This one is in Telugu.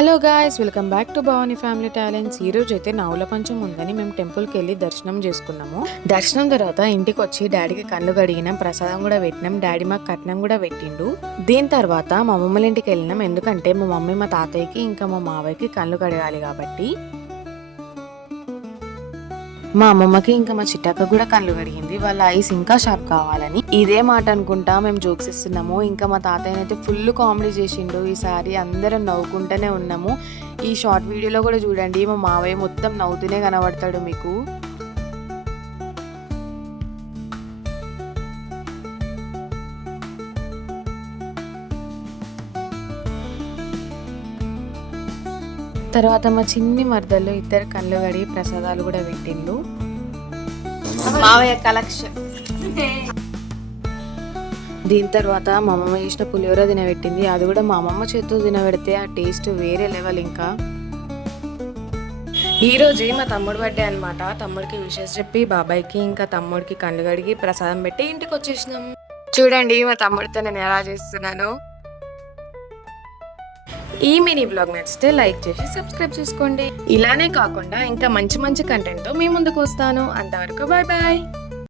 Hello guys, welcome back to Bhavani family talents. ఈ రోజు అయితే నావుల పంచం ఉందని మేము టెంపుల్కి వెళ్ళి దర్శనం చేసుకున్నాము. దర్శనం తర్వాత ఇంటికి వచ్చి డాడీకి కళ్ళు కడిగినాం, ప్రసాదం కూడా పెట్టినాం. డాడీ మాకు కట్నం కూడా పెట్టిండు. దీని తర్వాత మా మమ్మల్ని ఇంటికి వెళ్ళినాం, ఎందుకంటే మా మమ్మీ మా తాతయ్యకి ఇంకా మా మావయ్యకి కళ్ళు కడగాలి కాబట్టి. మా అమ్మమ్మకి ఇంకా మా చిట్టక్క కూడా కళ్ళు కడిగింది, వాళ్ళ ఐస్ ఇంకా షార్ప్ కావాలని. ఇదే మాట అనుకుంటా మేము జోక్స్ ఇస్తున్నాము. ఇంకా మా తాతయ్య అయితే ఫుల్ కామెడీ చేసిండు ఈసారి. అందరం నవ్వుకుంటూనే ఉన్నాము. ఈ షార్ట్ వీడియోలో కూడా చూడండి, మా మావయ్య మొత్తం నవ్వుతూనే కనబడతాడు మీకు. తర్వాత మా చిన్ని మరదలు ఇద్దరు కళ్ళు కడిగి ప్రసాదాలు కూడా పెట్టిండు. మావయ్య కలెక్షన్. దీని తర్వాత మా అమ్మమ్మ చేసిన పులిహోర తినబెట్టింది. అది కూడా మా అమ్మమ్మ చేతితో తినబెడితే ఆ టేస్ట్ వేరే లెవెల్. ఇంకా ఈ రోజే మా తమ్ముడు బర్త్డే అనమాట. తమ్ముడికి విషెస్ చెప్పి బాబాయ్కి ఇంకా తమ్ముడికి కళ్ళు కడిగి ప్రసాదం పెట్టి ఇంటికి వచ్చేసినాం. చూడండి మా తమ్ముడితో నేను ఎలా చేస్తున్నాను. ఈ మినీ బ్లాగ్ నచ్చితే లైక్ చేసి సబ్స్క్రైబ్ చేసుకోండి. ఇలానే కాకుండా ఇంకా మంచి మంచి కంటెంట్తో మీ ముందుకు వస్తాను. అంతవరకు బాయ్ బాయ్.